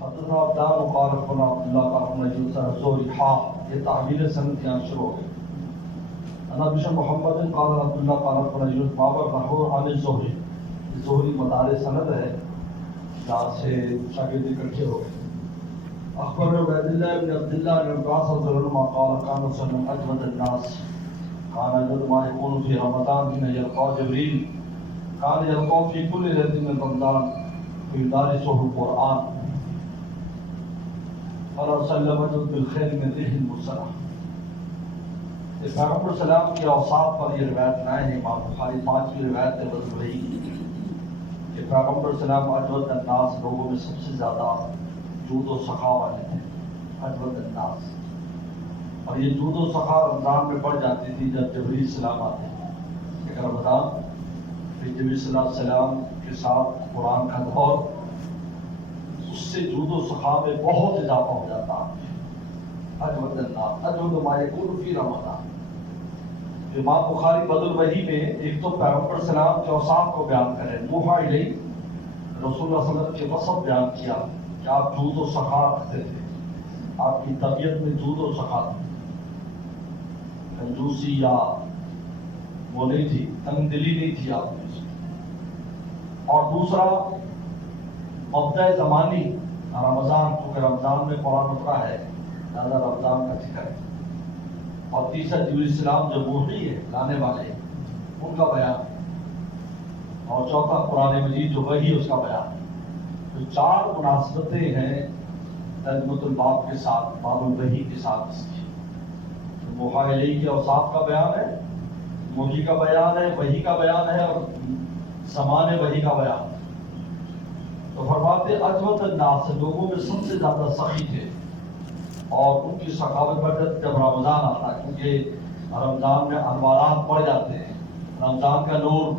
حضرت عبدان وقال ربنا عبداللہ قال ربنا جلسہ زوری حا، یہ تحویل سند یہاں شروع ہو گئی. انا بشر محمد قال عبداللہ قال ربنا جلسہ بابر رحور عن الزہری. زہری مدار سند ہے جہاں سے شاگرد اکٹھے ہو گئے. اخبر عبید اللہ بن عبداللہ بن عباس رضی اللہ عنہ قال كان صلی اللہ علیہ وسلم اجود الناس كان اجود ما يكون في رمضان حين يلقى جبريل كان يلقى في كل ليلة من رمضان فيدارسه القرآن وسلم بالخیر میں ذہن مسرح. پیغمبر السلام کے اوصاف پر یہ روایت لائے ہیں امام بخاری. 5ویں روایت ہے بس وہی کہ پیغمبر السلام اجود الناس، لوگوں میں سب سے زیادہ جود و سخا والے تھے. اجود الناس، اور یہ جود و سخا رمضان میں بڑھ جاتی تھی جب جبریل السلام آتے ہیں. ایک رمضان پھر جبریل صلی اللہ علیہ وسلم کے ساتھ قرآن کا دور، اس سے جود و سخا میں بہت اضافہ ہو جاتا. اجود الناس اجود ما یکون فی رمضان. امام بخاری بدر الوحی میں ایک تو پیغمبر السلام کے اوصاف کو بیان کریں، موحی الیہ، رسول اللہ صلی اللہ علیہ وسلم کے وصف بیان کیا کہ آپ جود و سخا رکھتے تھے، آپ کی طبیعت میں جود و سخا تھی، کنجوسی یا وہ نہیں تھی، تنگ دلی نہیں تھی آپ میں. اور دوسرا مبدأ زمانی رمضان، کیونکہ رمضان میں قرآن اترا ہے لہذا رمضان کا ذکر ہے. اور تیسرا جبریل السلام جو موحی ہے، لانے والے، ان کا بیان. اور چوتھا قرآن مجید جو وحی اس کا بیان. تو 4 مناسبتیں ہیں ترجمۃ الباب کے ساتھ، باب الوحی کے ساتھ. اس کی موحی الیہ کے اوصاف کا بیان ہے، موحی کا بیان ہے، وحی کا بیان ہے، اور زمان وحی کا بیان. تو فرماتے اجود الناس، لوگوں میں سب سے زیادہ سخی تھے، اور ان کی سخاوت بڑھ جاتی جب رمضان آتا ہے، کیونکہ رمضان میں انوارات بڑھ جاتے ہیں. رمضان کا نور،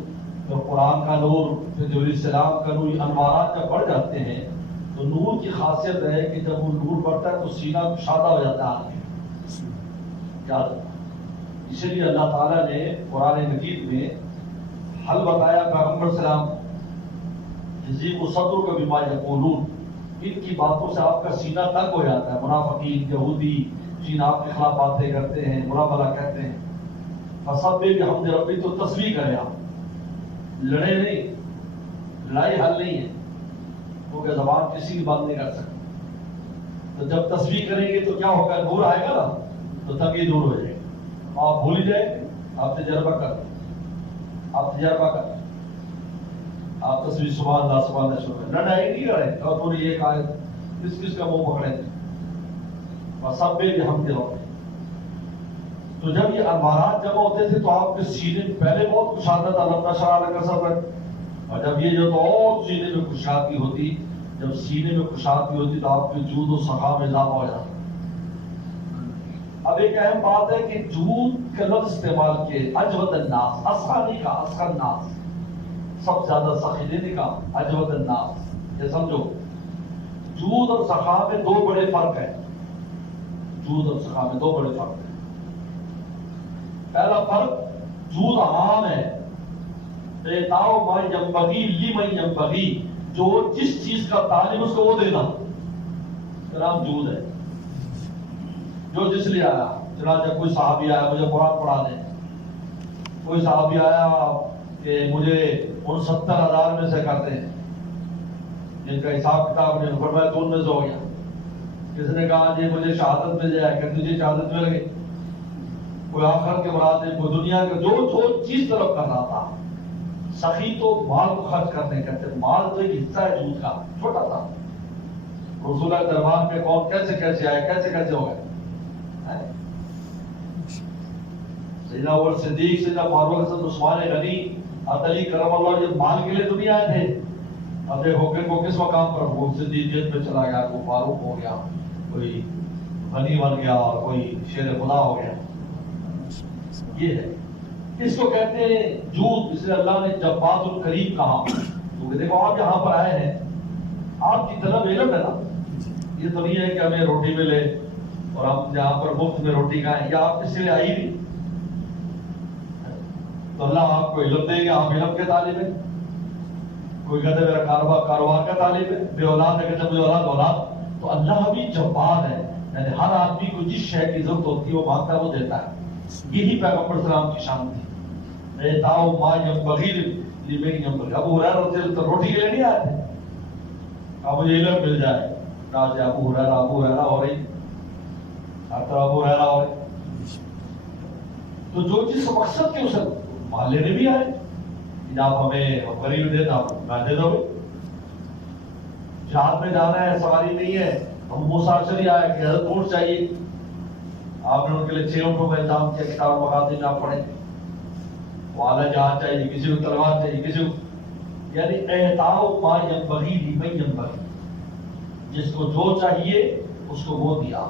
پھر قرآن کا نور، پھر جبریل السلام کا نور، انوارات جب بڑھ جاتے ہیں تو نور کی خاصیت ہے کہ جب وہ نور بڑھتا ہے تو سینہ کشادہ ہو جاتا ہے آدمی. اسی لیے اللہ تعالیٰ نے قرآن مجید میں حل بتایا پیغمبر السلام یضیق صدرک بما یقولون، ان کی باتوں سے آپ کا سینہ تنگ ہو جاتا ہے. منافقین، یہودی جن آپ کے خلاف باتیں کرتے ہیں، برا بھلا کہتے ہیں. فسبح بحمد ربک، تو تسبیح کریں آپ، لڑے نہیں، لڑائی حل نہیں ہے، کیونکہ زبان کسی بھی بات نہیں کر سکتی. تو جب تسبیح کریں گے تو کیا ہوگا، نور آئے گا نا، تو تب یہ دور ہو جائے گا. آپ بھول جائیں، آپ تجربہ کر، آپ تجربہ کر، آپ تصویر سبحان اللہ سبحان اللہ شروع کریں. لڑائی نہیں لڑے اور پوری ایک آیت کس کا منہ پکڑے تھے. سب بھی ہم دے ہوتے. تو جب یہ انوارات جمع ہوتے تھے تو آپ کے سینے پہلے بہت کشادہ تھا، لمبا شرارہ کا سفر، اور جب یہ جو تو اور سینے میں کشادگی ہوتی، جب سینے میں کشادگی ہوتی تو آپ کے جود و سخا میں اضافہ ہو جاتا. اب ایک اہم بات ہے کہ جود کا لفظ استعمال کیے، اجود الناس، اسخا نہیں کہا، اسخا الناس، سب سے زیادہ سخی نہیں کہا، اجود الناس. یہ سمجھو جود اور سخا میں 2 بڑے فرق ہیں. جود اور سخا میں 2 بڑے فرق ہیں. پہلا فرق، جود عام ہے، اعطاء ما ينبغي لمن ينبغي، جو جس چیز کا تعلیم اس کو وہ دینا، نام جود ہے. جو جس لیے آیا، چنانچہ کوئی صحابی آیا مجھے قرآن پڑھا دیں، کوئی صحابی آیا کہ مجھے ان 70,000 میں سے کرتے ہیں جن کا حساب کتاب نے فرمایا تو ان میں سے ہو گیا. کس نے کہا جی مجھے شہادت مل جائے، کہ تجھے شہادت مل گئی. کوئی آخرت کے مراد ہے، کوئی دنیا کے، جو چیز طلب کر رہا تھا. سخی تو مال کو خرچ کرنے کہتے ہیں، مال تو ایک حصہ ہے جود کا، چھوٹا تھا. رسول اللہ دربار میں کون کیسے کیسے آئے، کیسے کیسے ہو گئے. سیدنا عمر صدیق، سیدنا فاروق، حضرت عثمان غنی، علی کرم اللہ، یہ مال کے لیے تو نہیں آئے تھے. اب دیکھو کہ وہ کس مقام پر، وہ صدیق جیل میں چلا گیا، کوئی فاروق ہو گیا، کوئی غنی بن گیا، اور کوئی شیر خدا ہو گیا. یہ ہے، اس کو کہتے ہیں جود. اس لیے اللہ نے جواد الکریم کہا. تو دیکھو آپ یہاں پر آئے ہیں، آپ کی طلب علم ہے نا. یہ تو نہیں ہے کہ ہمیں روٹی ملے اور ہم یہاں پر مفت میں روٹی کھائیں، یا آپ اس لیے آئی نہیں. تو اللہ آپ کو علم دے گا، آپ علم کے طالب ہیں. کوئی کہتے میرا کاروبار کا طالب ہے، بے اولاد ہے، کہتے بے اولاد. تو اللہ بھی جواد ہے، یعنی ہر آدمی کو جس شے کی ضرورت ہوتی ہے وہ مانگتا ہے، وہ دیتا ہے. یہی پیغمبر السلام کی شان تھی. اعطاء ما ينبغي لمن ينبغي. ابو ہریرہ تو روٹی کے لیے نہیں آئے تھے، اب مجھے علم مل جائے. کہا ابو ہریرہ ہو رہی، ابو ہریرہ ہو رہی. تو جو چیز مقصد کے اسے مال لینے بھی آئے، آپ ہمیں غریب دے دو، میں دے دو. جہاد میں جانا ہے، سواری نہیں ہے. ہم مسافر آئے کہ حضرت اونٹ چاہیے، آپ نے ان کے لیے 6 اونٹوں کا انتظام کیا، کتاب مقاصد آپ پڑھیں. وہ اعلیٰ جہاز چاہیے، کسی کو تلوار چاہیے، کسی کو، یعنی اعطاء ما ينبغي لمن ينبغي، جس کو جو چاہیے اس کو وہ دیا.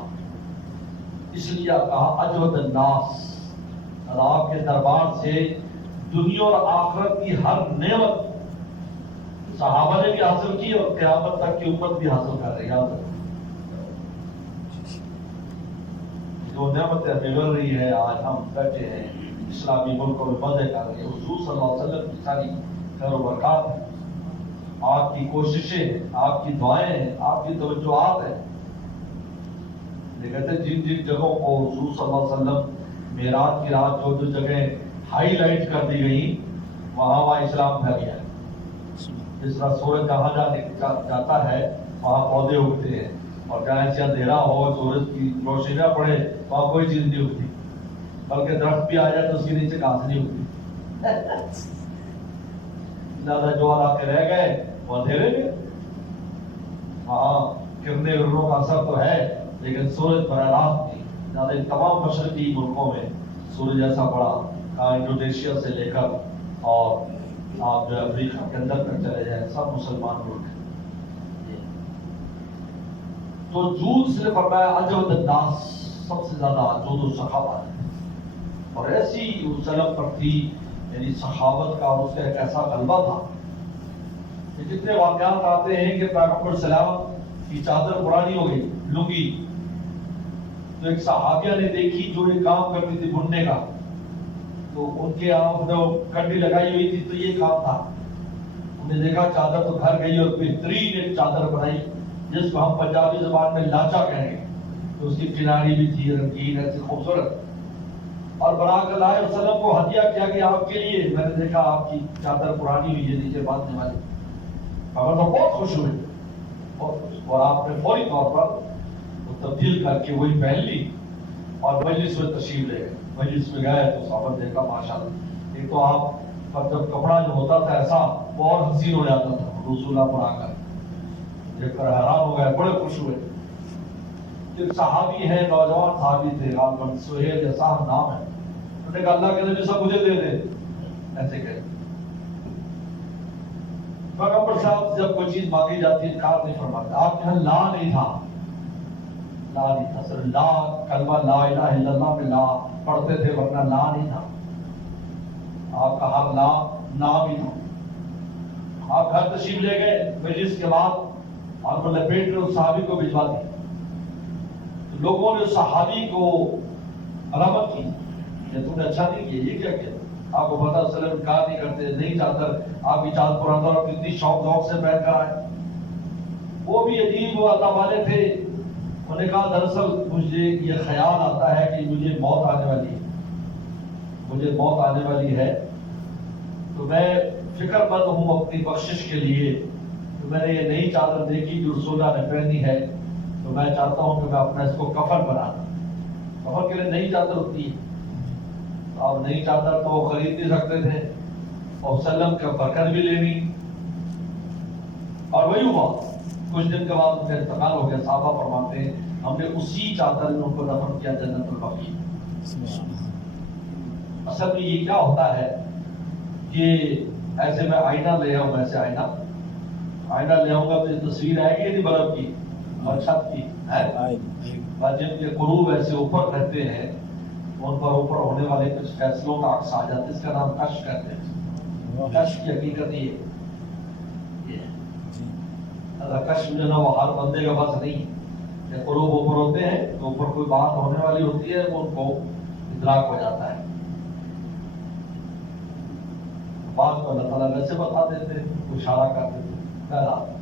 اس لیے کہا اجود الناس، آپ کے دربار سے دنیا اور آخرت کی ہر نعمت صحابہ نے بھی حاصل کی اور قیامت تک کی امت بھی حاصل کر رہی ہے. جو نعمتیں مل رہی ہے، آج ہم بیٹھے ہیں اسلامی ملکوں میں مزے کر رہے ہیں، حضور صلی اللہ علیہ وسلم کی ساری خیر و برکات ہیں. آپ کی کوششیں ہیں، آپ کی دعائیں ہیں، آپ کی توجہات ہیں. کہتے جن جگہوں کو حضور صلی اللہ علیہ وسلم معراج کی رات جو جگہ ہائی لائٹ کر دی گئی، وہاں اسلام پھیل گیا. جس طرح سورج جہاں جاتا ہے وہاں پودے اگتے ہیں، اور جہاں سے اندھیرا ہو، سورج کی روشنی نہ پڑے، وہاں کوئی چیز نہیں اگتی، بلکہ درخت بھی آ جائے تو اس کے نیچے گھاس نہیں اگتی. زیادہ جو علاقے رہ گئے وہ اندھیرے میں، وہاں کرنے ورنوں کا اثر تو ہے لیکن سورج براہ راست نہیں. زیادہ تمام مشرقی ملکوں میں سورج ایسا پڑا، کہاں انڈونیشیا سے لے کر اور آپ جو افریقہ کے اندر تک چلے جائیں، سب مسلمان ملک ہیں. تو جود سے فرمایا اجود الناس، سب سے زیادہ جود و سخاوت ہے. اور ایسی وسلم پر تھی، یعنی سخاوت کا اس کا ایک ایسا غلبہ تھا. جتنے واقعات آتے ہیں کہ پیغمبر سلام کی چادر پرانی ہو گئی، لنگی، تو ایک صحابیہ نے دیکھی جو یہ کام کرتی تھی بننے کا، تو ان کے آنکھ میں کنڈی لگائی ہوئی تھی، تو یہ کام تھا. انہیں دیکھا چادر تو گھر گئی اور بہترین ایک چادر بنائی جس کو ہم پنجابی زبان میں لاچا کہیں گے. تو اس کی کناری بھی تھی رنگین، ایسی خوبصورت، اور بنا کر لائے وسلم کو ہدیہ کیا کہ آپ کے لیے میں نے دیکھا آپ کی چادر پرانی ہوئی ہے نیچے باندھنے والی. مگر تو بہت خوش ہوئے، اور آپ نے فوری طور پر وہ تبدیل کر کے وہی پہن لی اور مجلس میں تشریف لے گئے. مجلس میں گئے تو صحابہ دیکھا ماشاءاللہ، ایک تو آپ پر جب کپڑا جو ہوتا تھا ایسا وہ اور حسین ہو جاتا تھا، رسول اللہ پڑھا کر دیکھ کر حیران ہو گئے، بڑے خوش ہوئے. ایک صحابی ہے، نوجوان صحابی تھے، غالباً سہیل یا صاحب نام ہے. انہوں نے کہا اللہ کے نبی صاحب مجھے دے دے، ایسے کہے. پیغمبر صاحب سے جب کوئی چیز مانگی جاتی ہے انکار نہیں فرماتے. آپ کے یہاں لا نہیں تھا، لا نہیں تھا، صرف لا کلمہ لا الہ الا اللہ میں لا پڑھتے تھے، ورنہ لا نہیں تھا. آپ کا ہر لا نام ہی تھا. آپ گھر تشریف لے گئے، مجلس کے بعد آپ کو لپیٹ کر اس صحابی کو بھجوا دی. لوگوں نے اس صحابی کو علامت کی کہ تم نے اچھا نہیں کیا، یہ کیا کیا. آپ کو پتا وسلم انکار نہیں کرتے، نہیں چادر آپ کی چادر پرانا اور کتنی شوق ذوق سے پہن کر آئے. وہ بھی عجیب وہ اللہ والے تھے. انہوں نے کہا دراصل مجھے یہ خیال آتا ہے کہ مجھے موت آنے والی ہے، مجھے موت آنے والی ہے، تو میں فکر مند ہوں اپنی بخشش کے لیے. تو میں نے یہ نئی چادر دیکھی جو رسول اللہ نے پہنی ہے، تو میں چاہتا ہوں کہ میں اپنا اس کو کفن بنا دوں. کفن کے لیے نئی چادر ہوتی ہے، اور نئی چادر تو وہ خرید نہیں سکتے تھے، اور وسلم کا برکت بھی لینی. اور وہی ہوا، کچھ دن کے بعد ان کا انتقال ہو گیا. صحابہ فرماتے ہیں ہم نے اسی چادر میں ان کو دفن کیا جنت البقیع. اصل میں یہ کیا ہوتا ہے کہ ایسے میں آئینہ لے آؤں، ایسے آئینہ لے آؤں گا تو یہ تصویر آئے گی نہیں بلب کی اور چھت کی ہے، اور جن کے قلوب ایسے اوپر رہتے ہیں ان پر اوپر ہونے والے کچھ فیصلوں کا عکس آ جاتا ہے. اس کا نام کشف کہتے ہیں. کشف کی حقیقت یہ ہے. کشف جو نا وہ ہر بندے کا بس نہیں ہے. قلوب اوپر ہوتے ہیں تو اوپر کوئی بات ہونے والی ہوتی ہے، وہ ان کو ادراک ہو جاتا ہے. بعض کو اللہ تعالیٰ ویسے بتا دیتے، اشارہ کر دیتے. بہرحال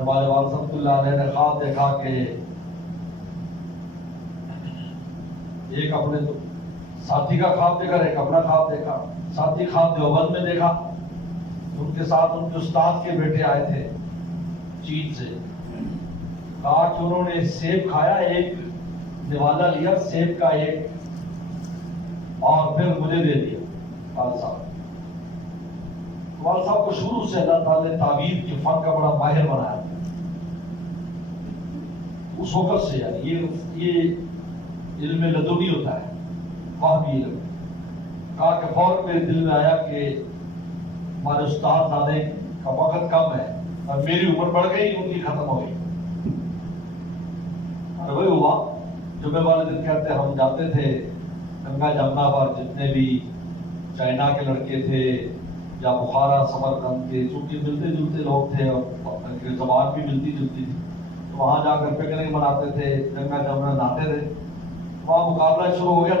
ہمارے والد رحمۃ اللہ علیہ نے خواب دیکھا کہ ایک اپنے ساتھی کا خواب دیکھا، ایک اپنا خواب دیکھا. ساتھی خواب دیوبند میں دیکھا، ان کے ساتھ ان کے استاد کے بیٹے آئے تھے چین سے. کہا کہ انہوں نے سیب کھایا، ایک نوالا لیا سیب کا ایک، اور پھر مجھے دے دیا. والد صاحب کو شروع سے اللہ تعالیٰ نے تعبیر کے فن کا بڑا ماہر بنایا اس وقت سے. یعنی یہ علم لدنی ہوتا ہے، وہ بھی علم. کہا کہ فوراً میرے دل میں آیا کہ ہمارے استاد زادے کا وقت کم ہے اور میری عمر بڑھ گئی، ان کی ختم ہو گئی. اور وہی ہوا جو میں والے دن کہتے ہم جاتے تھے گنگا جمنا پر، جتنے بھی چائنا کے لڑکے تھے یا بخارا سمرقند کے، چونکہ ملتے جلتے لوگ تھے اور زبان بھی ملتی جلتی تھی، تو وہاں جا کر پکنک مناتے تھے، گنگا جمنا نہاتے تھے. وہاں مقابلہ شروع ہو گیا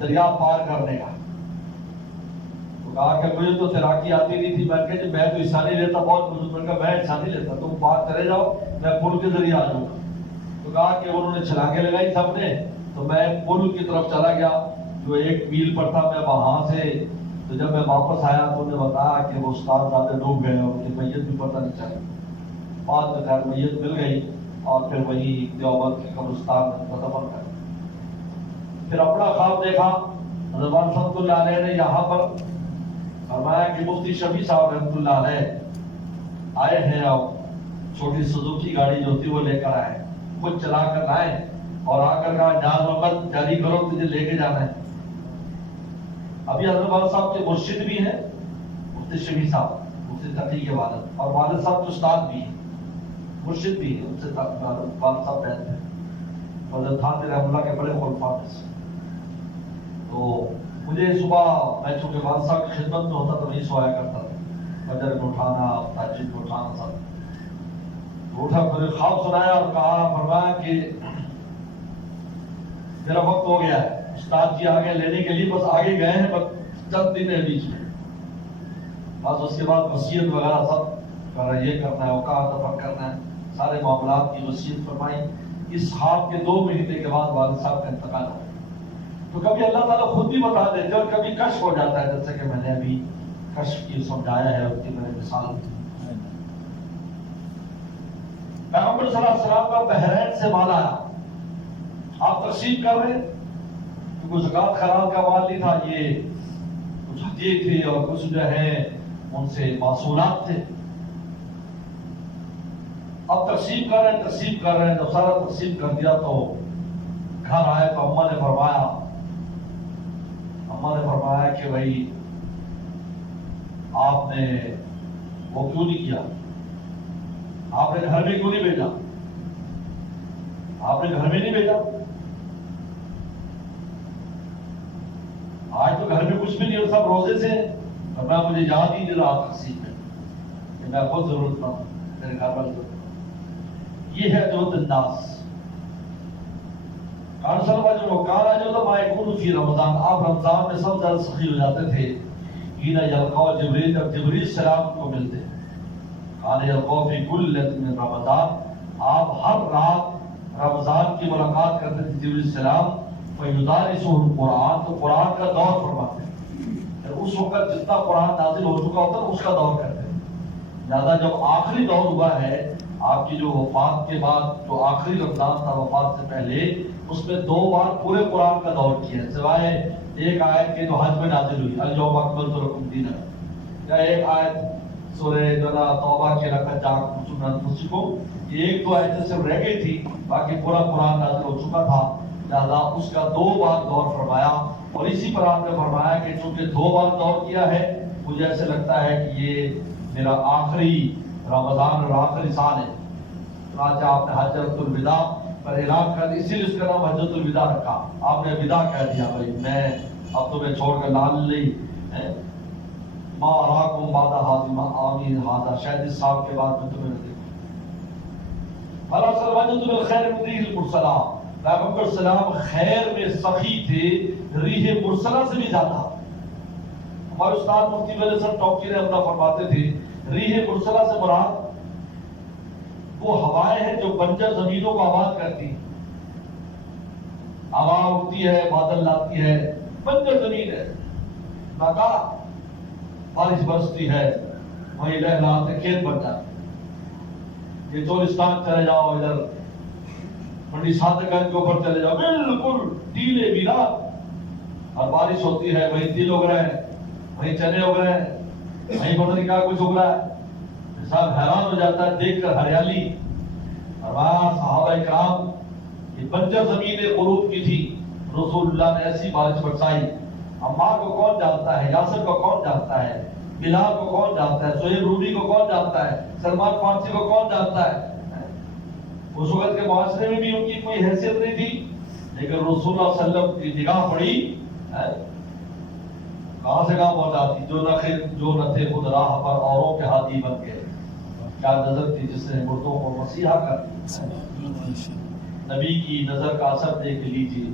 دریا پار کرنے کا. تو کہا کہ مجھے تو تیراکی آتی نہیں تھی. میں کہ میں تو حصہ نہیں لیتا، بہت بزرگ. میں کہا میں حصہ نہیں لیتا، تم پار چلے جاؤ، میں پل کے ذریعے آ جاؤں گا. تو کہا کہ انہوں نے چھلانگیں لگائی سب نے، تو میں پل کی طرف چلا گیا جو 1 میل پر تھا. میں وہاں سے تو جب میں واپس آیا تو انہوں نے بتایا کہ وہ استاد زیادہ ڈوب گئے اور ان کی میت بھی پتہ نہیں چلی. بعد میں خیر میت مل گئی اور پھر وہی دیوبند کے قبرستان میں دفن کر. پھر اپنا خواب دیکھا. حضرت رحمۃ اللہ علیہ نے یہاں پر فرمایا کہ مفتی شفیع صاحب رحمۃ اللہ علیہ آئے ہیں، اور چھوٹی سزوکی گاڑی جو تھی وہ لے کر آئے، خود چلا کر لائے اور آ کر کہا جہاز محمد جاری کرو، تجھے لے کے جانا ہے. ابھی حضرت والد صاحب کے مرشد بھی ہیں مفتی شفیع صاحب، مفتی تقی کے والد، اور والد صاحب کے استاد بھی ہیں، مرشد بھی ہیں. ان سے والد صاحب بیٹھتے ہیں حضرت تھانوی رحمۃ اللہ کے بڑے خلفاء میں سے. تو مجھے صبح میں چونکہ والد صاحب کی خدمت میں ہوتا تو نہیں سویا کرتا تھا، فجر میں اٹھانا، تہجد میں اٹھانا سب. اٹھا پھر خواب سنایا اور کہا، فرمایا کہ میرا وقت ہو گیا ہے، استاد جی آگے لینے کے لیے، بس آگے گئے ہیں، بس چند دن ہے بیچ میں، بس اس کے بعد وصیت وغیرہ سب کر رہے، یہ کرنا ہے، اوقات دفن کرنا ہے، سارے معاملات کی وصیت فرمائی. اس خواب کے 2 مہینے کے بعد والد صاحب کا انتقال ہو. تو کبھی اللہ تعالیٰ خود بھی بتا دیتے اور کبھی کشف ہو جاتا ہے، جیسے کہ میں نے ابھی کشف کی سمجھایا ہے، اس کی میں نے مثال دی. پیغمبر صلی اللہ علیہ وسلم کا بحرین سے مال آیا، آپ تقسیم کر رہے، کیونکہ زکوٰۃ خیرات کا مال نہیں تھا، یہ کچھ ہدیے تھے اور کچھ جو ہے ان سے معصولات تھے. اب تقسیم کر رہے ہیں. جب سارا تقسیم کر دیا تو گھر آئے تو اماں نے فرمایا کہ بھائی آپ نے وہ کیوں نہیں کیا، آپ نے گھر میں کیوں نہیں بھیجا، آپ نے گھر میں نہیں بھیجا. آج تو گھر میں کچھ بھی نہیں ہو، سب روزے سے. اور میں مجھے یاد ہی نہیں رہا تقسیم میں کہ میں خود ضرورت نہ ہوں، میرے گھر والے ضرورت. یہ ہے جو الناس. کارا جو تو مائکون فی رمضان، آپ رمضان میں سب زیادہ سخی ہو جاتے تھے. ہینا یلقاء جبریل، جب جبریل السلام کو ملتے. کان یلقاء فی کل لیلۃ من رمضان، آپ ہر رات رمضان کی ملاقات کرتے تھے جبریل السلام. فیدارسہ القرآن، تو قرآن کا دور فرماتے ہیں. اس وقت جتنا قرآن نازل ہو چکا ہوتا ہے اس کا دور کرتے ہیں. لہٰذا جب آخری دور ہوا ہے آپ کی جو وفات کے بعد، جو آخری رمضان تھا وفات سے پہلے، اس میں 2 بار پورے قرآن کا دور کیا ہے، سوائے ایک آیت کے جو حج میں نازل ہوئی، الیوم اکملت لکم دینکم، یا ایک آیت سورہ توبہ کے لقد جاءکم رسول من انفسکم، یہ 1-2 آیتیں صرف رہ گئی تھی، باقی پورا قرآن نازل ہو چکا تھا. لہٰذا اس کا 2 بار دور فرمایا. اور اسی پر آپ نے فرمایا کہ چونکہ 2 بار دور کیا ہے، مجھے ایسے لگتا ہے کہ یہ میرا آخری رمضان اور آخری سال ہے. چنانچہ آپ نے حجۃ الوداع پر اعلان کر دیا، اسی لیے اس کا نام حجۃ الوداع رکھا. آپ نے وداع کہہ دیا، بھائی میں اب تمہیں چھوڑ کر لال لی ما اراکم بعد حاضمہ آمین حاضر، شاید اس سال کے بعد میں تمہیں نہ دیکھوں. اللہ صلی اللہ علیہ وسلم خیر ریح المرسلہ، پیغمبر سلام خیر میں سخی تھے ریح مرسلہ سے بھی زیادہ. ہمارے استاد مفتی ولی صاحب ٹاپچی رحمۃ اللہ فرماتے تھے ریح مرسلہ سے مراد وہ ہوائیں ہیں جو بنجر زمینوں کو آباد کرتی ہیں. ہوا اڑتی ہے، بادل لاتی ہے، بنجر زمین ہے، ناکارہ بارش برستی ہے، وہیں لہلاتے کھیت بن جاتے. یہ چولستان چلے جاؤ، ادھر منڈی صادق گنج کے اوپر چلے جاؤ، بالکل ٹیلے ویران، اور بارش ہوتی ہے وہیں تل اگ رہے ہیں، وہیں چنے اگ رہے ہیں، وہیں پتہ نہیں کیا کچھ اگ رہا ہے. انسان حیران ہو جاتا ہے دیکھ کر ہریالی. اور وہاں صحابہ اکرام یہ بنجر زمین قلوب کی تھی، رسول اللہ نے ایسی بارش برسائی. عمار کو کون جانتا ہے، یاسر کو کون جانتا ہے، بلال کو کون جانتا ہے، سہیب رومی کو کون جانتا ہے، سلمان فارسی کو کون جانتا ہے. اس وقت کے معاشرے میں بھی ان کی کوئی حیثیت نہیں تھی، لیکن رسول اللہ صلی اللہ علیہ وسلم کی نگاہ پڑی، کہاں سے کہاں پہنچاتی. جو نہ تھے خود راہ پر اوروں کے ہادی بن گئے. کیا نظر تھی جس نے مردوں کو مسیحا کر دیا. نبی کی نظر کا اثر دیکھ لیجیے،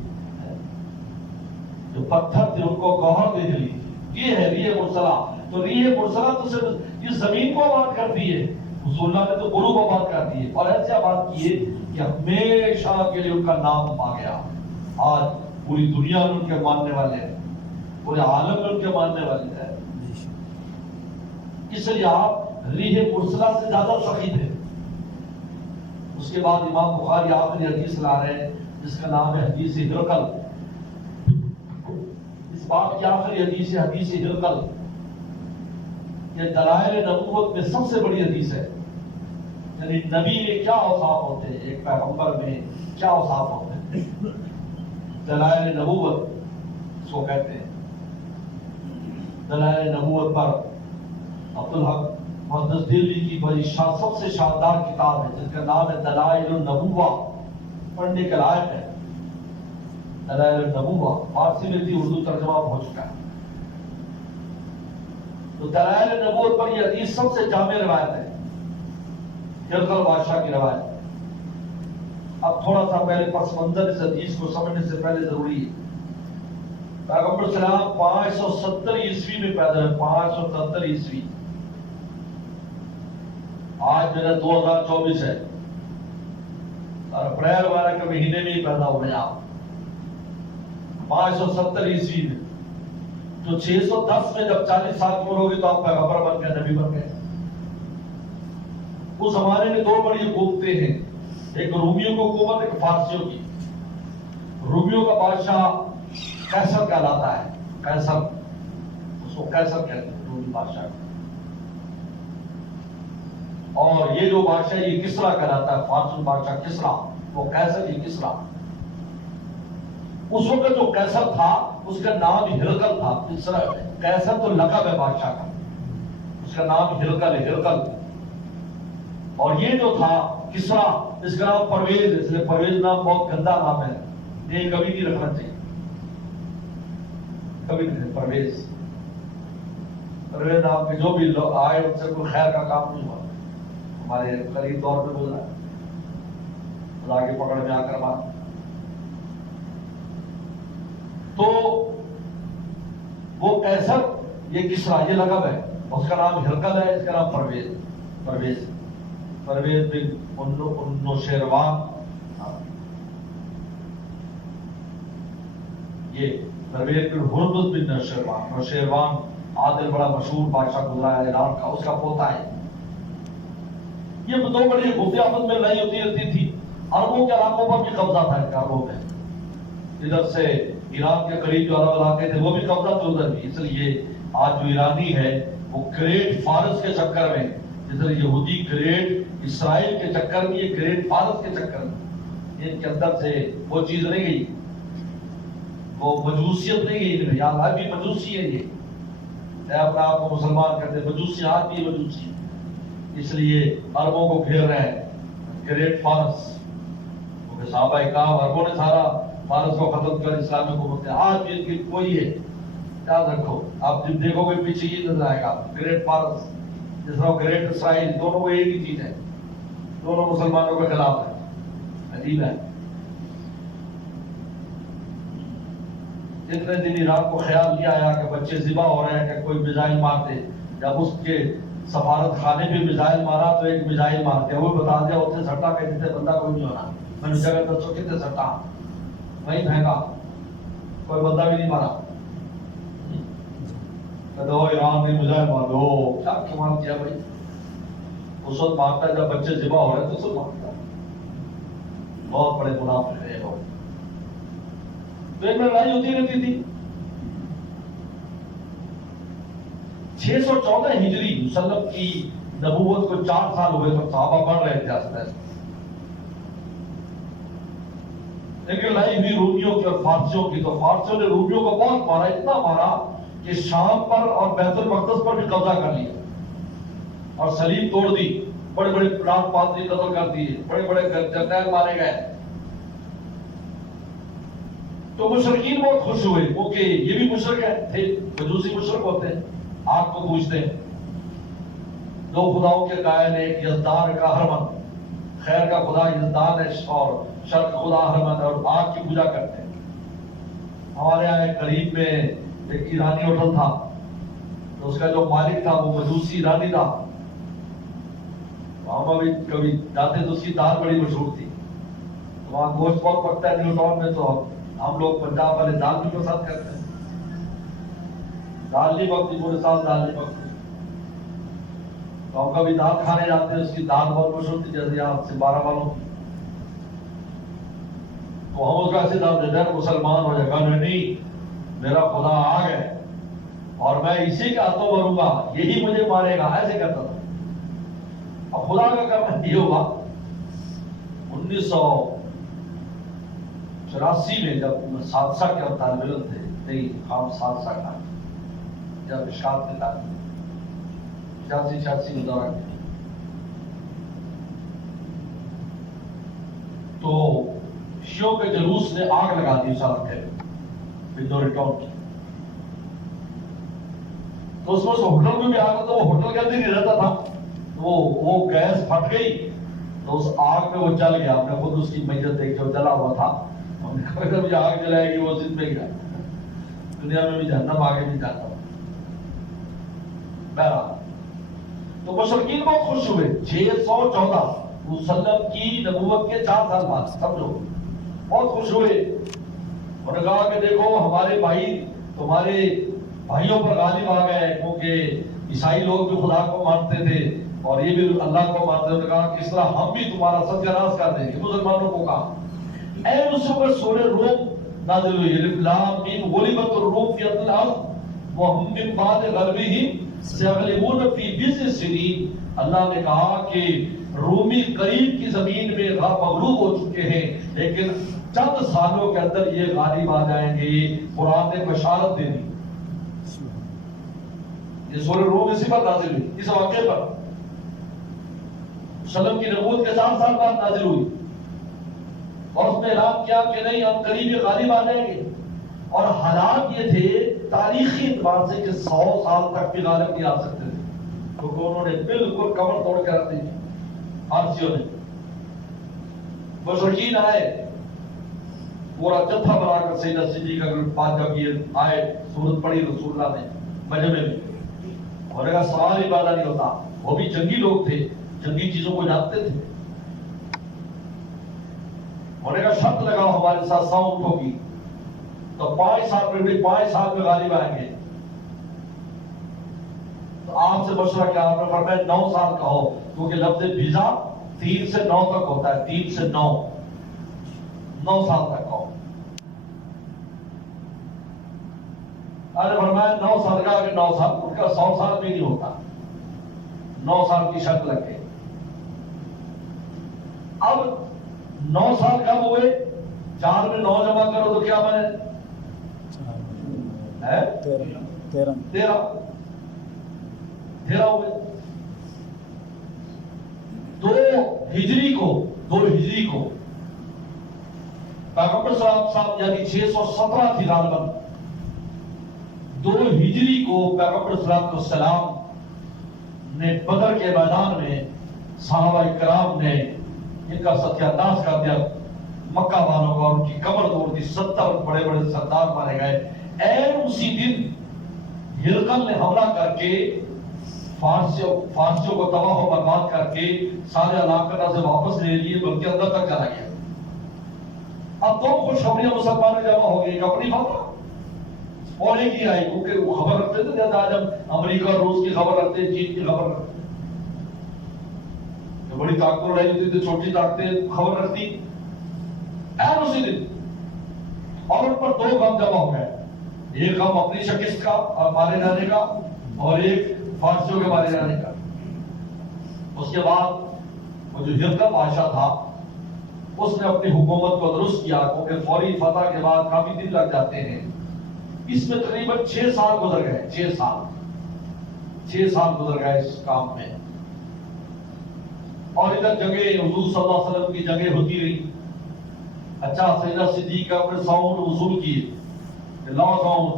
جو پتھر تھے ان کو گوہر دیکھ لیجیے. یہ ہے ریح مرسلہ. تو ریح مرسلہ تو صرف اس زمین کو آباد کرتی ہے، رسول اللہ نے تو قلوب آباد کر دی ہے، اور ایسے آباد کیے کہ ہمیشہ کے لیے ان کا نام آ گیا. آج پوری دنیا میں ان کے ماننے والے ہیں، پورے عالم میں ان کے ماننے والے ہیں. اس لیے آپ ریح مرسلہ سے زیادہ سخی تھے. اس کے بعد امام بخاری آخری حدیث لا رہے ہیں جس کا نام ہے حدیث ہرقل. اس باب کی آخری حدیث ہے حدیث ہرقل. یہ دلائل نبوت میں سب سے بڑی حدیث ہے. یعنی نبی میں کیا اوصاف ہوتے ہیں، ایک پیغمبر میں کیا اوصاف ہوتے ہیں. دلائل نبوت اس کو کہتے ہیں. دلائل نبوت پر عبدالحق محدث دہلوی کی بڑی سب سے شاندار کتاب ہے جس کا نام ہے دلائل النبوہ. پڑھنے کے لائق ہے. دلائل النبوہ فارسی میں بھی اردو ترجمہ ہو چکا ہے. تو دلائل نبوت پر یہ حدیث سب سے جامع روایت ہے، ہرقل بادشاہ کی روایت. اب تھوڑا سا پہلے پس منظر اس حدیث کو سمجھنے سے پہلے ضروری ہے. پیغمبر سلام 570 عیسوی میں پیدا ہوئے. 570 عیسوی. آج میرا 2024 ہے اور اپریل وغیرہ کے مہینے میں ہی پیدا ہوئے آپ. 570 عیسوی میں تو 610 میں جب 40 سال کی عمر ہوگی تو آپ پیغمبر بن گئے، نبی بن گئے. اس زمانے میں دو بڑی حکومتیں ہیں، ایک رومیوں کی حکومت، ایک فارسیوں کی. رومیوں کا بادشاہ قیصر کہلاتا ہے. قیصر، اس کو قیصر کہتے ہیں رومی بادشاہ. اور یہ جو بادشاہ یہ کسرا کہلاتا ہے، فارسی بادشاہ کسرا، وہ قیصر یہ کسرا. اس وقت جو قیصر تھا اس کا نام ہرقل تھا. قیصر تو لقب ہے بادشاہ کا، اس کا نام ہرقل ہے، ہرقل. اور یہ جو تھا کسرا، اس کا نام پرویز ہے. اس لیے پرویز نام بہت گندا نام ہے، یہ کبھی نہیں رکھنا چاہیے، کبھی نہیں. پرویز نام کے جو بھی لوگ آئے ان سے کوئی خیر کا کام نہیں ہوا. ہمارے قریب دور میں گزرا، خدا کے پکڑ میں آ کر بات. تو وہ قیصر، یہ کسرا، یہ لقب ہے. اس کا نام ہرقل ہے، اس کا نام پرویز بن نوشیروان. یہ پرویز بن ہرمز بن نوشیروان عادل بڑا مشہور بادشاہ گزرا ہے ایران کا، اس کا پوتا ہے. یہ دو بڑی حکومتیں آپس میں لڑائی ہوتی رہتی تھی. عربوں کے علاقوں پر بھی قبضہ تھا ان کا. عربوں میں ادھر سے ایران کے قریب جو عرب علاقے تھے وہ بھی قبضہ تھے ادھر بھی. اس لیے آج جو ایرانی ہے وہ گریٹ فارس کے چکر میں، جس طرح یہودی گریٹ اسرائیل کے چکر میں، یہ گریٹ فارس کے چکر میں، ان کے اندر سے وہ چیز نہیں گئی، وہ مجوسیت نہیں گئی. یاد آج بھی مجوسی ہے. یہ اپنے آپ کو مسلمان کہتے ہیں، مجوسی آج بھی مجوسی. اس لیے عربوں کو گھیر رہے ہیں گریٹ فارس. صحابہ اکرام عربوں نے سارا فارس کو ختم کر اسلامی حکومت ہے. آج بھی ان کی کوئی ہے، یاد رکھو. آپ جب دیکھو گے پیچھے یہ نظر آئے گا گریٹ فارس، جس طرح گریٹ اسرائیل، دونوں کو ایک ہی چیز ہے، دونوں مسلمانوں کے خلاف ہے. عجیب ہے. اتنے دن ایران کو خیال نہیں آیا کہ بچے ذبح ہو رہے ہیں کہ کوئی میزائل مار دے. جب اس کے سفارت خانے پہ میزائل مارا تو ایک میزائل مار دیا, وہ بتا دیا اتنے سٹا کہ جتنے بندہ کوئی نہیں ہونا. میں نے جگہ دسو کتنے سٹا وہیں پھینکا, کوئی بندہ بھی نہیں مارا. دو ایران نے میزائل مار دو, کیا کمال کیا بھائی. اس وقت مارتا ہے جب بچے ذبح ہو رہے ہیں تو سب مارتا ہے. بہت بڑے منافق ہیں لوگ. تو ایک میں لڑائی ہوتی رہتی تھی. 614 ہجری مسلم کی نبوت کو 4 سال ہوئے تو صحابہ بڑھ رہے تھے آستے آستے. ایک لڑائی ہوئی رومیوں کی اور فارسیوں کی, تو فارسیوں نے رومیوں کو بہت مارا, اتنا مارا کہ شام پر اور بیت المقدس پر بھی قبضہ کر لیا اور صلیب توڑ دی. بڑے بڑے پلاٹ پادری قتل کر دیے, بڑے بڑے جرنیل مارے گئے. تو مشرکین بہت خوش ہوئے کیونکہ یہ بھی مشرک تھے, مجوسی مشرک ہوتے ہیں, آگ کو پوجتے ہیں. 2 خداؤں کے قائل, ایک یزدان کا ہرمن, خیر کا خدا یزدان ہے اور شر کا خدا ہرمن, اور آگ کی پوجا کرتے ہیں. ہمارے یہاں ایک قریب میں ایک ایرانی ہوٹل تھا, تو اس کا جو مالک تھا وہ مجوسی ایرانی تھا. ہم ابھی کبھی جاتے تو اس کی دال بڑی مشہور تھی. تو وہاں گوشت بہت پکتا ہے نیو ٹاؤن میں, تو ہم لوگ پنجاب والے دال بھی پسند کرتے ہیں. دال نہیں پکتی, پورے سال دال نہیں پکتی. تو ہم کبھی دال کھانے جاتے ہیں, اس کی دال بہت مشہور تھی, جیسے یہاں سے 12 والوں کی. تو ہم اس کا ایسے دال دیتے ہیں مسلمان ہو جائے گا. نہیں, میرا خدا آگ ہے اور میں اسی کے ہاتھوں مروں گا, یہی مجھے مارے گا, ایسے کہتا تھا. اب خدا کا کرنا یہ ہوا 1984 میں جب سادسہ کے اب طالب علم تھے, نہیں خام سادسہ کا, جب اشاعت کے طالب 86 میں دورہ کیا, تو شیعوں کے جلوس نے آگ لگا دی سڑک کے وندوری ٹاؤن کی. تو اس میں ہوٹل میں بھی آگ, تو وہ ہوٹل کے اندر ہی رہتا تھا. وہ گیس پھٹ گئی تو اس آگ میں وہ جل گیا. ہم نے خود اس کی میت دیکھی, جو جلا ہوا تھا. ہم نے کہا جب یہ آگ جلائے گی وہ زد میں گیا, دنیا میں بھی جہنم آگے نہیں جاتا. بہرحال تو مشرکین بہت خوش ہوئے. 614 مسلم کی نبوت کے 4 سال بعد, سمجھو بہت خوش ہوئے. انہوں نے کہا کہ دیکھو ہمارے بھائی تمہارے بھائیوں پر غالب آ گئے, کیونکہ عیسائی لوگ بھی خدا کو مانتے تھے اور یہ بھی اللہ کو مانتے. انہوں نے کہا کہ اس طرح ہم بھی تمہارا ستیہ ناش کر دیں گے. مسلمانوں کو کہا اے مسلمان, سورہ روم نازل ہوئی, الف لام میم غلبت الروم فی ارض الارض وهم من بعد غلبهم سيغلبون فی بضع سنین. اللہ نے کہا کہ رومی قریب کی زمین میں مغلوب ہو چکے ہیں, لیکن چند سالوں کے اندر یہ غالب آ جائیں گے. قرآن نے بشارت دے دی. یہ سورہ روم اسی پر نازل ہوئی, اس واقعے پر. مسلم کی نبوت کے 4 سال بعد نازل ہوئی اور اس میں اعلان کیا کہ نہیں, ہم قریب غالب آ جائیں گے. اور حالات یہ تھے تاریخی اعتبار سے کہ 100 سال تک بھی غالب نہیں آ سکتے تھے, کیونکہ انہوں نے بالکل کمر توڑ کے رکھ دی تھی فارسیوں نے. مشرکین آئے, پورا جتھا بنا کر سیدنا صدیق اکبر پاک جب یہ آئے, سورت پڑھی رسول اللہ نے مجمع میں. اور اگر سوال ہی پیدا نہیں ہوتا, وہ بھی جنگی لوگ تھے, جنگی چیزوں کو جانتے تھے. اور اگر شرط لگاؤ ہمارے ساتھ 100 اونٹوں کی, تو 5 سال میں 5 سال میں غالب آئیں گے. تو آپ سے مشورہ کیا, آپ نے فرمایا 9 سال کا ہو, کیونکہ لفظ ویزا 3 سے 9 تک ہوتا ہے, 3 سے 9 سال تک کا ہو. آپ نے فرمایا 9 سال کا, کہ 9 سال, ان کا 100 سال بھی نہیں ہوتا, 9 سال کی شرط لگ گئی. اب 9 سال کب ہوئے, 4 میں 9 جمع کرو تو کیا بنے, 13 ہوئے. 2 ہجری کو پیغمبر صاحب یعنی 617 تھی غالباً, 2 ہجری کو پیغمبر صلی اللہ علیہ وسلم نے بدر کے میدان میں صحابہ کرام نے ان کا ستیہ ناش کر دیا. مکہ والوں کو, اور ان کی کمر توڑ دی. 70 بڑے بڑے سردار مارے گئے. این اسی دن ہرقل نے حملہ کر کے فارسیوں کو تباہ و برباد کر کے سارے علاقہ سے واپس لے لیے، بلکہ اندر تک چلا گیا۔ اب دو خوشخبریاں مسلمان میں جمع ہو گئی، ایک اپنی فتح اور ایک ہی آئی، کیونکہ وہ خبر رکھتے تھے جیسے آج ہم امریکہ اور روس کی خبر رکھتے ہیں، چین کی خبر رکھتے ہیں، بڑی طاقتور رہی ہوتی تھی، چھوٹی طاقتیں خبر رکھتی این اسی دن، اور ان پر دو غم جمع ہو گئے، ایک غم اپنی شکست کا اور مارے جانے کا، اور ایک فارسیوں کے مارے جانے کا۔ اس کے بعد وہ جو ہرقل بادشاہ تھا اس نے اپنی حکومت کو درست کیا، کیونکہ فوری فتح کے بعد کافی دن لگ جاتے ہیں۔ اس میں تقریباً 6 سال گزر گئے، 6 سال گزر گئے اس کام میں، اور ادھر جنگیں حضور صلی اللہ علیہ وسلم کی جنگیں ہوتی رہی۔ اچھا سیدنا صدیق اپنے ساؤنڈ وصول کیے، لا ساؤنڈ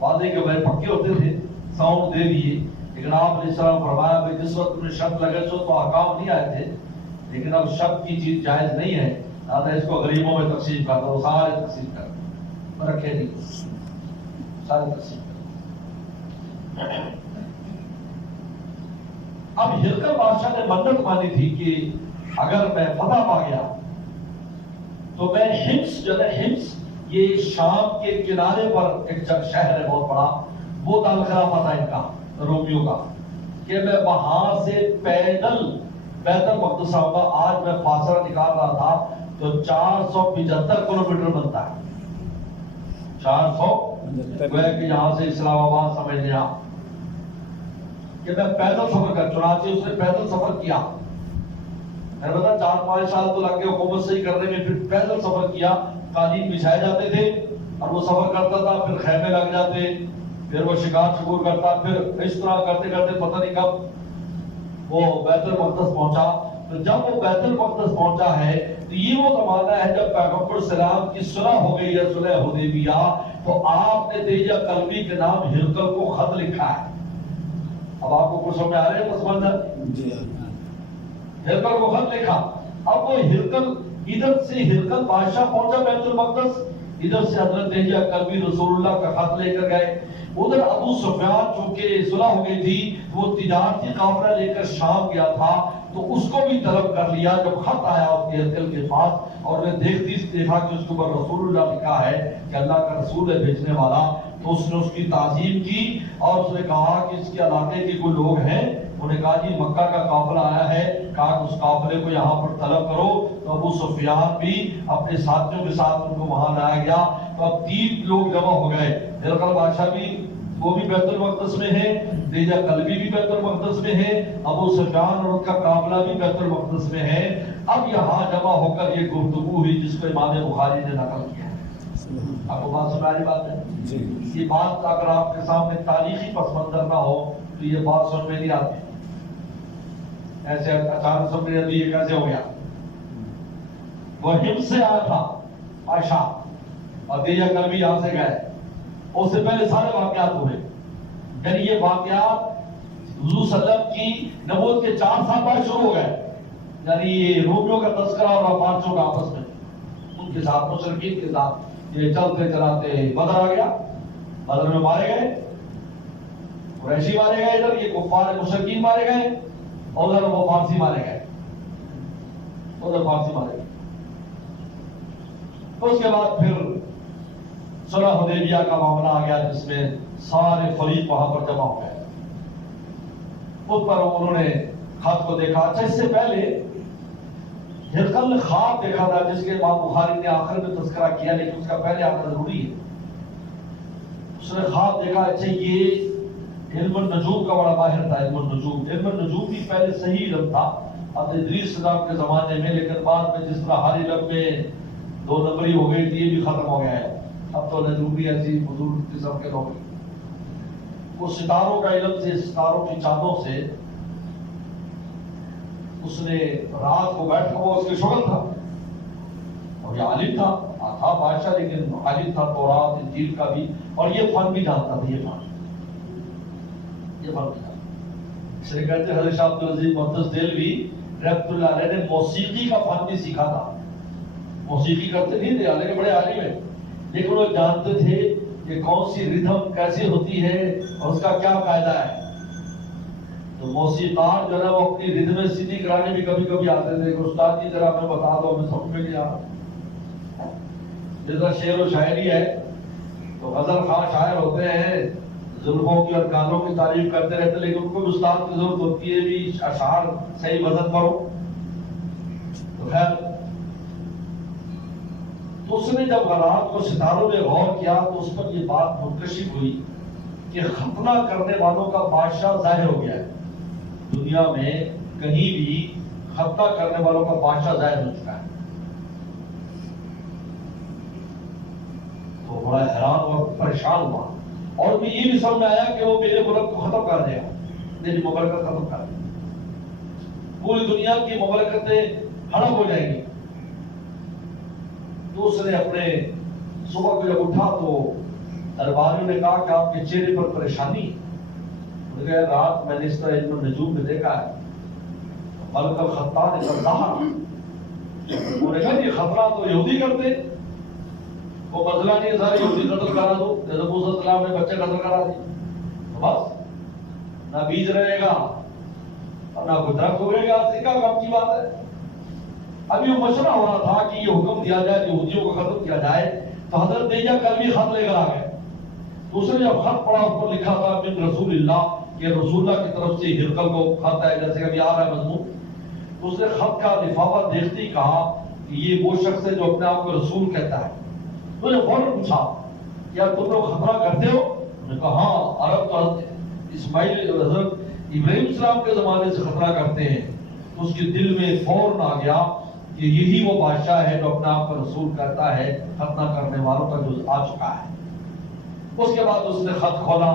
وعدے کے بڑے پکے ہوتے تھے، ساؤنڈ دے دیے، لیکن آپ علیہ السلام فرمایا کہ جس وقت تمہیں شک لگے تو احکام نہیں آئے تھے، لیکن اب شک کی چیز جائز نہیں ہے، لہٰذا اس کو غریبوں میں تقسیم کر دو، سارے تقسیم کر دو، رکھے نہیں، سارے تقسیم کر دو۔ اب ہرقل بادشاہ نے منت مانی تھی کہ اگر میں فتح پا گیا تو میں حمص جو ہے، حمص یہ شام کے کنارے پر ایک شہر ہے بہت بڑا، وہ دارالخلافہ تھا ان کا، رومیوں کا، کہ میں وہاں سے پیدل بیت المقدس آؤں گا۔ آج میں فاصلہ نکال رہا تھا تو 475 کلومیٹر بنتا ہے، 400 کہ یہاں سے اسلام آباد سمجھ لیں آپ، کہ میں پیدل سفر کر، چنانچہ اس نے پیدل سفر کیا۔ میں نے بتا 4-5 سال تو لگ گئے حکومت صحیح کرنے میں، پھر پیدل سفر کیا، قالین بچھائے جاتے تھے اور وہ سفر کرتا تھا، پھر خیمے لگ جاتے، پھر وہ شکار کرتا، پھر اس طرح کرتے کرتے پتہ نہیں کب وہ بیت المقدس پہنچا۔ تو جب وہ بیت المقدس پہنچا ہے تو یہ وہ زمانہ ہے جب پیغمبر سلام کی صلح ہو گئی ہے، صلح حدیبیہ، تو آپ نے دیجا کلبی کے نام ہرقل کو خط لکھا ہے۔ اب آپ کو کچھ سمجھ آ رہے ہیں پس منظر؟ ہرقل کو خط لکھا۔ اب وہ ہرقل ادھر سے ہرقل بادشاہ پہنچا بیت المقدس، ادھر سے حضرت دیجا کلبی رسول اللہ کا خط لے کر گئے۔ ادھر ابو سفیان چونکہ صلح ہو گئی تھی، وہ تجارتی قافلہ لے کر شام گیا تھا، تو اس کو بھی طلب کر لیا۔ جب خط آیا اس کے ہرقل کے پاس اور نے دیکھا کہ اس کے اوپر رسول اللہ لکھا ہے کہ اللہ کا رسول ہے بھیجنے والا، تو اس نے اس کی تعظیم کی اور اس نے کہا کہ اس کے علاقے کے کوئی لوگ ہیں، انہوں نے کہا جی مکہ کا قافلہ آیا ہے، کہا کہ اس قافلے کو یہاں پر طلب کرو۔ تو ابو سفیان بھی اپنے ساتھیوں کے ساتھ ان کو وہاں لایا گیا۔ تو اب 3 لوگ جمع ہو گئے، ہرقل بادشاہ بھی وہ بھی بیت المقدس میں ہے، دیجا کلبی بھی بیت المقدس میں ہے، ابو سفیان اور ان کا قافلہ بھی بیت المقدس میں ہے۔ اب یہاں جمع ہو کر یہ گفتگو ہوئی جس کو امام بخاری نے نقل کیا ہے۔ آپ کو بات سمجھ آ رہی بات ہے؟ یہ بات اگر آپ کے سامنے تاریخی پس منظر نہ ہو تو یہ بات سمجھ میں نہیں آتی، ایسے اچانک سمجھ میں یہ کیسے ہو گیا۔ وہ حمص سے آیا تھا عائشہ اور دیجا کلبی یہاں سے گئے، اس سے پہلے سارے واقعات ہوئے، یعنی یہ واقعات حضور صلی اللہ علیہ وسلم کی نبوت کے 4 سال بعد شروع ہو گئے، یعنی یہ رومیوں کا تذکرہ اور فارسیوں کا آپس میں ان کے ساتھ مشرکین کے ساتھ یہ چلتے چلاتے بدر آ گیا، بدر میں مارے گئے، قریشی مارے گئے، ادھر یہ کفار مشرکین مارے گئے، اور ادھر وہ فارسی مارے گئے، ادھر فارسی مارے گئے۔ اس کے بعد پھر صلح حدیبیہ کا معاملہ آ گیا جس میں سارے فریق وہاں پر جمع ہو گئے، اس پر انہوں نے خط کو دیکھا۔ اچھا اس سے پہلے ہرقل نے خواب دیکھا تھا جس کے امام بخاری نے آخر میں تذکرہ کیا، لیکن اس کا پہلے آنا ضروری ہے۔ اس نے خواب دیکھا، اچھا یہ علم النجوم کا بڑا ماہر تھا، علم النجوم بھی پہلے صحیح علم تھا اب ادریس صاحب کے زمانے میں، لیکن بعد میں جس طرح ہر علم میں 2 نمبری ہو گئی تھی، یہ بھی ختم ہو گیا ہے۔ اب تو نجومی ایسی فضول قسم کے لوگ، وہ ستاروں کا علم سے، ستاروں کی چاندوں سے اس نے رات کو بیٹھا، وہ اس کے شغل تھا، اور یہ عالم تھا بادشاہ، لیکن عالم تھا تورات انجیل کا بھی، اور یہ فن بھی جانتا تھا، یہ فن بھی جانتا۔ اس لیے کہتے ہیں حضرت شاہ عبدالعزیز محدث دہلوی رحمۃ اللہ علیہ نے موسیقی کا فن بھی سیکھا تھا۔ موسیقی کرتے نہیں تھے، حالانکہ بڑے عالم ہیں، لیکن وہ جانتے تھے کہ کون سی ردھم کیسے ہوتی ہے اور اس کا کیا قاعدہ ہے. تو موسیقار جو ہے وہ اپنی ردھمیں سیدھی کرانے بھی کبھی کبھی آتے تھے کہ استاد جی ذرا ہمیں بتا دو، ہمیں سمجھ میں نہیں آ رہا. جیسا شعر و شاعری ہے تو غزل خواہ شاعر ہوتے ہیں، زلفوں کی اور گانوں کی تعریف کرتے رہتے، لیکن ان کو بھی استاد کی ضرورت ہوتی ہے بھی اشعار صحیح وزن پر ہو. تو خیر، تو اس نے جب رات کو ستاروں میں غور کیا تو اس پر یہ بات منکشف ہوئی کہ ختنہ کرنے والوں کا بادشاہ ظاہر ہو گیا ہے. دنیا میں کہیں بھی ختنہ کرنے والوں کا بادشاہ ظاہر ہو چکا ہے. تو بڑا حیران اور پریشان ہوا، اور بھی یہ بھی سمجھ آیا کہ وہ میرے ملک کو ختم کر دے گا، میری مملکت ختم کر دے گا، پوری دنیا کی مملکتیں ہڑپ ہو جائیں گی. تو اس نے اپنے صبح کو جب اٹھا تو درباریوں نے کہا کہ آپ کے چہرے پر پریشانی. انہوں نے کہا رات میں نے اس طرح علم النجوم میں دیکھا ہے ملک الخطار ظہر. انہوں نے کہا یہ خطرہ تو یہودی کرتے، وہ بدلہ نہیں، سارے یہودی قتل کرا دو جیسے موسیٰ علیہ السلام نے بچے قتل کرا دی. بس نہ بیج رہے گا اور نہ کوئی درخت ہوئے گا. کیا کام کی بات ہے. ابھی وہ مشورہ ہو رہا تھا کہ یہ حکم دیا جائے یہودیوں کو ختم کیا جائے، تو حضرت دیا کل بھی خط لے کر آ گئے. اس نے جب خط پڑھا اس پر لکھا تھا من رسول اللہ، کہ رسول اللہ کی طرف سے ہرقل کو خط ہے جیسے ابھی آ رہا ہے مضمون. تو اس نے خط کا لفافہ دیکھتے ہی کہا کہ یہ وہ شخص ہے جو اپنے آپ کو رسول کہتا ہے. تو نے فوراً پوچھا کیا تم لوگ خطرہ کرتے ہو؟ انہوں نے کہا ہاں، عرب تو حضرت اسماعیل حضرت ابراہیم السلام کے زمانے سے خطرہ کرتے ہیں. تو اس کے دل میں فوراً آ گیا کہ یہی وہ بادشاہ ہے جو اپنے آپ کو رسول کہتا ہے، ختنہ کرنے والوں کا جو آ چکا ہے. اس کے بعد اس نے خط کھولا،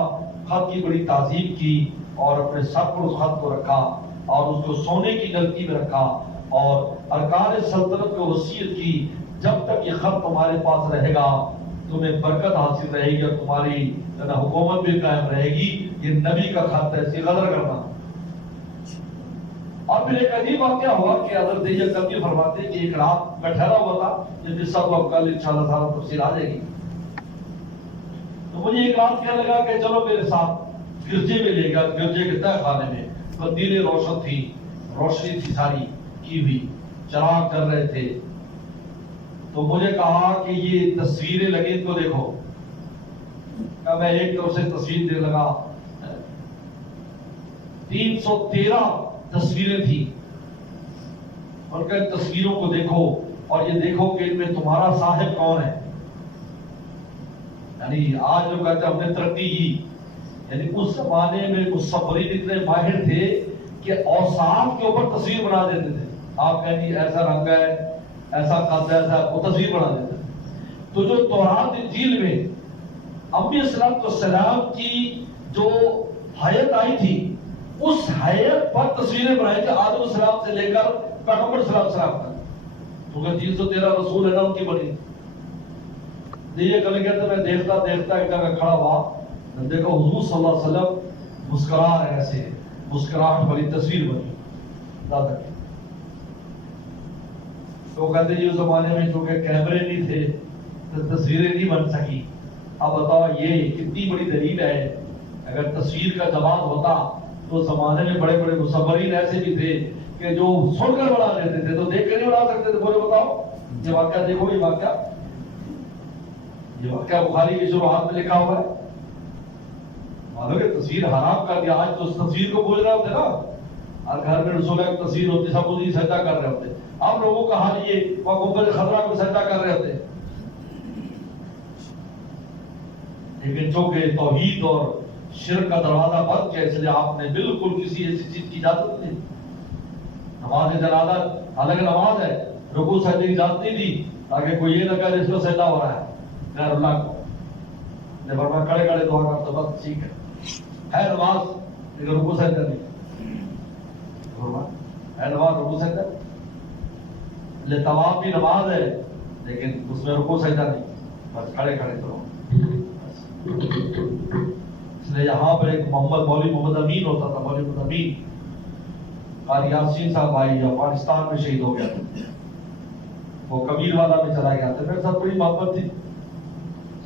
خط کی بڑی تعظیم کی اور اپنے سر پر اس خط کو رکھا اور اس کو سونے کی نلکی میں رکھا اور ارکان سلطنت کو وصیت کی جب تک یہ خط تمہارے پاس رہے گا تمہیں برکت حاصل رہے گی اور تمہاری حکومت بھی قائم رہے گی. یہ نبی کا خط ہے، اس کی قدر کرنا. اور پھر ایک عجیب واقعہ ہوا کہ حضرت دیجا کبھی فرماتے کہ ایک رات میں ٹھہرا ہوا تھا، یہ قصہ تو اب کل انشاءاللہ تعالیٰ تفصیل آ جائے گی. تو مجھے ایک رات کہنے لگا کہ چلو میرے ساتھ گرجے میں لے گیا. گرجے کے تہ خانے میں قندیلیں روشن تھی، روشنی تھی ساری کی ہوئی، چراغ کر رہے تھے. تو مجھے کہا کہ یہ تصویریں لگیں تو دیکھو. کہ میں ایک طرف سے تصویر دے لگا، 313 تصویریں تھیں. اور کہ تصویروں کو دیکھو اور یہ دیکھو کہ ان میں تمہارا صاحب کون ہے. یعنی آج جو کہتے ہیں ہم نے ترقی کی، یعنی اس زمانے میں مصورین اتنے ماہر تھے کہ اوصاف کے اوپر تصویر بنا دیتے تھے. آپ کہیں ایسا رنگ ہے، ایسا قد ہے، ایسا وہ تصویر بنا دیتے تھے. تو جو تورات انجیل میں انبیاء صلی اللہ علیہ وسلم کی جو حیت آئی تھی اس حیت پر تصویریں بنائی تھی آدم علیہ السلام سے لے کر پیغمبر صلی اللہ علیہ وسلم تک. کیونکہ 313 رسول ہے نا ان کی بنی. یہ کل کہتے میں دیکھتا دیکھتا ایک جگہ کھڑا ہوا، میں دیکھا حضور صلی اللہ علیہ وسلم مسکرا رہے، ایسے مسکراہٹ والی تصویر بنی دادا کی. تو کہتے ہیں اس زمانے میں چونکہ کیمرے نہیں تھے تو تصویریں نہیں بن سکی. اب بتاؤ یہ کتنی بڑی دلیل ہے. اگر تصویر کا جواز ہوتا تو زمانے میں بڑے بڑے مصورین ایسے بھی تھے کہ جو سن کر بنا دیتے تھے، تو دیکھ کر نہیں بنا سکتے تھے. بولے بتاؤ یہ واقعہ دیکھو، یہ واقعہ بخاری کی شروحات میں لکھا ہوا ہے. معلوم ہے تصویر حرام کر دیا. آج تو اس تصویر کو بول رہے ہوتے نا، ہر گھر میں رسول کی تصویر ہوتی، سب اسی سجدہ کر رہے ہوتے. اب لوگوں کا حال یہ وہ گنبد خضرا کو سجدہ کر رہے ہوتے. لیکن چونکہ توحید اور شرک کا دروازہ بند کیا، اس لیے آپ نے بالکل کسی ایسی چیز کی اجازت نہیں. نماز جنازہ الگ نماز ہے، رکوع سجدے کی اجازت نہیں دی تاکہ کوئی یہ نہ کہے اس کو سجدہ ہو رہا ہے غیر اللہ کو. نے فرمایا کڑے کڑے دعا کر تو بس ٹھیک ہے نماز، لیکن رکوع سجدہ نہیں. فرمایا ہے نماز رکوع سجدہ، لے طواف بھی نماز ہے لیکن اس میں رکوع سجدہ نہیں، بس کھڑے کھڑے کرو. اس لیے یہاں پر ایک مولوی محمد امین ہوتا تھا، مولوی محمد امین قاری یاسین صاحب بھائی افغانستان میں شہید ہو گیا تھا. وہ کبیر والا میں چلا گیا تھا. میرے ساتھ بڑی محبت تھی،